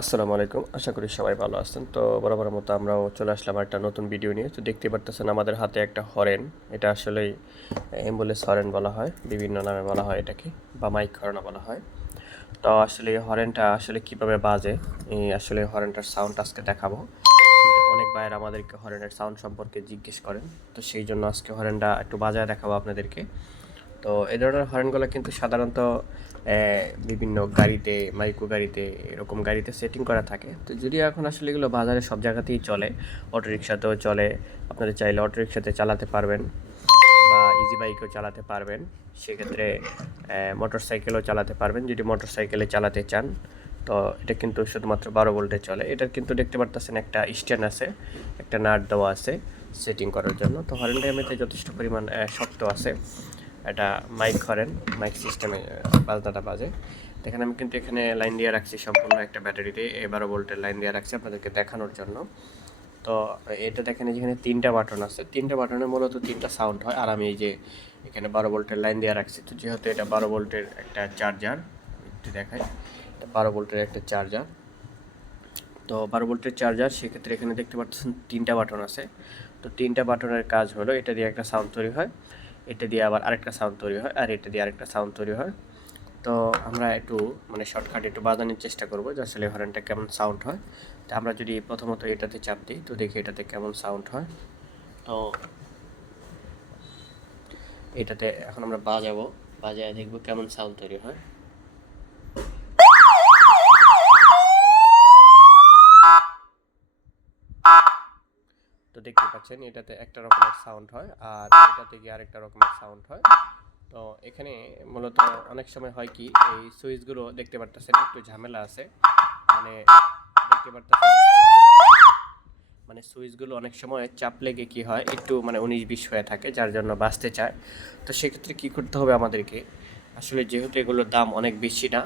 আসসালামু আলাইকুম। আশা করি সবাই ভালো আছেন। তো বরাবরের মতো আমরাও চলে আসলাম একটা নতুন ভিডিও নিয়ে। তো দেখতে পারতেছেন আমাদের হাতে একটা হরেন। এটা আসলেই অ্যাম্বুলেন্স হরেন বলা হয়। বিভিন্ন নামে বলা হয় এটাকে বা মাইক হর্নও বলা হয়। তো আসলে এই হরেনটা আসলে কিভাবে বাজে, আসলে হরেনটার সাউন্ড আজকে দেখাবো। অনেক ভাইয়েরা আমাদেরকে হরেনের সাউন্ড সম্পর্কে জিজ্ঞেস করেন। তো সেই জন্য আজকে হরেনটা একটু বাজায় দেখাবো আপনাদেরকে। তো এই ধরনের হর্নগুলো কিন্তু সাধারণত বিভিন্ন গাড়িতে, মাইক্রো গাড়িতে, এরকম গাড়িতে সেটিং করা থাকে। তো যদিও এখন আসলে এগুলো বাজারে সব জায়গাতেই চলে, অটোরিকশাতেও চলে। আপনারা চাইলে অটোরিকশাতে চালাতে পারবেন বা ইজি বাইকও চালাতে পারবেন। সেক্ষেত্রে মোটর সাইকেলও চালাতে পারবেন যদি মোটর সাইকেলে চালাতে চান। তো এটা কিন্তু শুধুমাত্র 12 ভোল্টে চলে। এটার কিন্তু দেখতে পারতেছেন একটা স্ট্যান্ড আছে, একটা নাট দেওয়া আছে সেটিং করার জন্য। তো হর্নটা এমনিতে যথেষ্ট পরিমাণ শক্ত আছে। এটা মাইক হরেন, মাইক সিস্টেমে বাজনাটা বাজে। দেখেন আমি কিন্তু এখানে লাইন দিয়ে রাখছি সম্পূর্ণ একটা ব্যাটারিতে 12 ভোল্টের লাইন দিয়ে রাখছি আপনাদেরকে দেখানোর জন্য। তো এটা দেখেন যেখানে 3টা বাটন আছে, 3টা বাটনে মূলত 3টা সাউন্ড হয়। আর আমি এই যে এখানে 12 ভোল্টের লাইন দিয়ে রাখছি। তো যেহেতু এটা 12 ভোল্টের একটা চার্জার, একটু দেখাই, এটা 12 ভোল্টের একটা চার্জার। তো 12 ভোল্টের চার্জার, সেক্ষেত্রে এখানে দেখতে পাচ্ছেন 3টা বাটন আছে। তো 3টা বাটনের কাজ হলো এটা দিয়ে একটা সাউন্ড তৈরি হয়, এটা দিয়ে আবার আরেকটা সাউন্ড তৈরি হয়, আর এটা দিয়ে আরেকটা সাউন্ড তৈরি হয়। তো আমরা একটু শর্টকাট একটু বাজানোর চেষ্টা করবো যে আসলে হর্নটা কেমন সাউন্ড হয়। তো আমরা যদি প্রথমত এটাতে চাপ দিই তো দেখি এটাতে কেমন সাউন্ড হয়। তো এটাতে এখন আমরা বাজাবো, বাজায় দেখবো কেমন সাউন্ড তৈরি হয়। তো দেখতে পাচ্ছেন এটাতে একটা রকমের সাউন্ড হয় আর এটাতে গিয়ে আরেকটা রকমের সাউন্ড হয়। তো এখানে মূলত অনেক সময় হয় কি, এই সুইচগুলো দেখতে পারতেছেন একটু ঝামেলা আছে। মানে দেখতে পারতেছেন সুইচগুলো অনেক সময় চাপ লেগে কি হয়, একটু 19-20 হয়ে থাকে, যার জন্য বাঁচতে চায়। তো সেক্ষেত্রে কী করতে হবে আমাদেরকে, আসলে যেহেতু এগুলোর দাম অনেক বেশি না,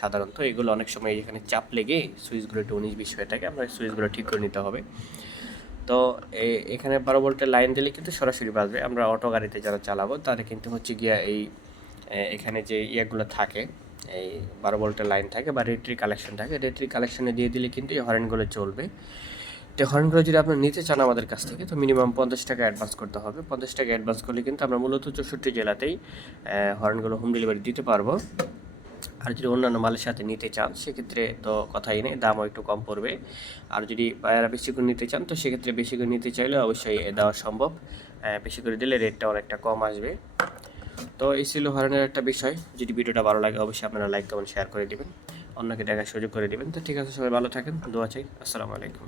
সাধারণত এগুলো অনেক সময় এখানে চাপ লেগে সুইচগুলো একটু 19-20 হয়ে থাকে, আমরা সুইচগুলো ঠিক করে নিতে হবে। তো এখানে 12 ভোল্টের লাইন দিলে কিন্তু সরাসরি বাজবে। আমরা অটো গাড়িতে যারা চালাবো তারা কিন্তু হচ্ছে গিয়া এই এখানে যে ইয়েগুলো থাকে, এই 12 ভোল্টের লাইন থাকে বা রেট্রি কালেকশন থাকে, রেট্রি কালেকশনে দিয়ে দিলে কিন্তু এই হরেনগুলো চলবে। তো হর্নগুলো যদি আপনারা নিতে চান আমাদের কাছ থেকে, তো মিনিমাম 50 টাকা অ্যাডভান্স করতে হবে। 50 টাকা অ্যাডভান্স করলে কিন্তু আমরা মূলত 64 জেলাতেই হর্নগুলো হোম ডেলিভারি দিতে পারবো। আর যদি অন্যান্য মালের সাথে নিতে চান সেক্ষেত্রে তো কথাই নেই, দামও একটু কম পড়বে। আর যদি পায়রা বেশি করে নিতে চান তো সেক্ষেত্রে বেশি করে নিতে চাইলে অবশ্যই দেওয়া সম্ভব। বেশি করে দিলে রেটটা অনেকটা কম আসবে। তো এই ছিল হর্নের একটা বিষয়। যদি ভিডিওটা ভালো লাগে অবশ্যই আপনারা লাইক কমেন্ট শেয়ার করে দিবেন, অন্যকে দেখার সুযোগ করে দিবেন। তো ঠিক আছে, সবাই ভালো থাকেন, দোয়া চাই। আসসালামু আলাইকুম।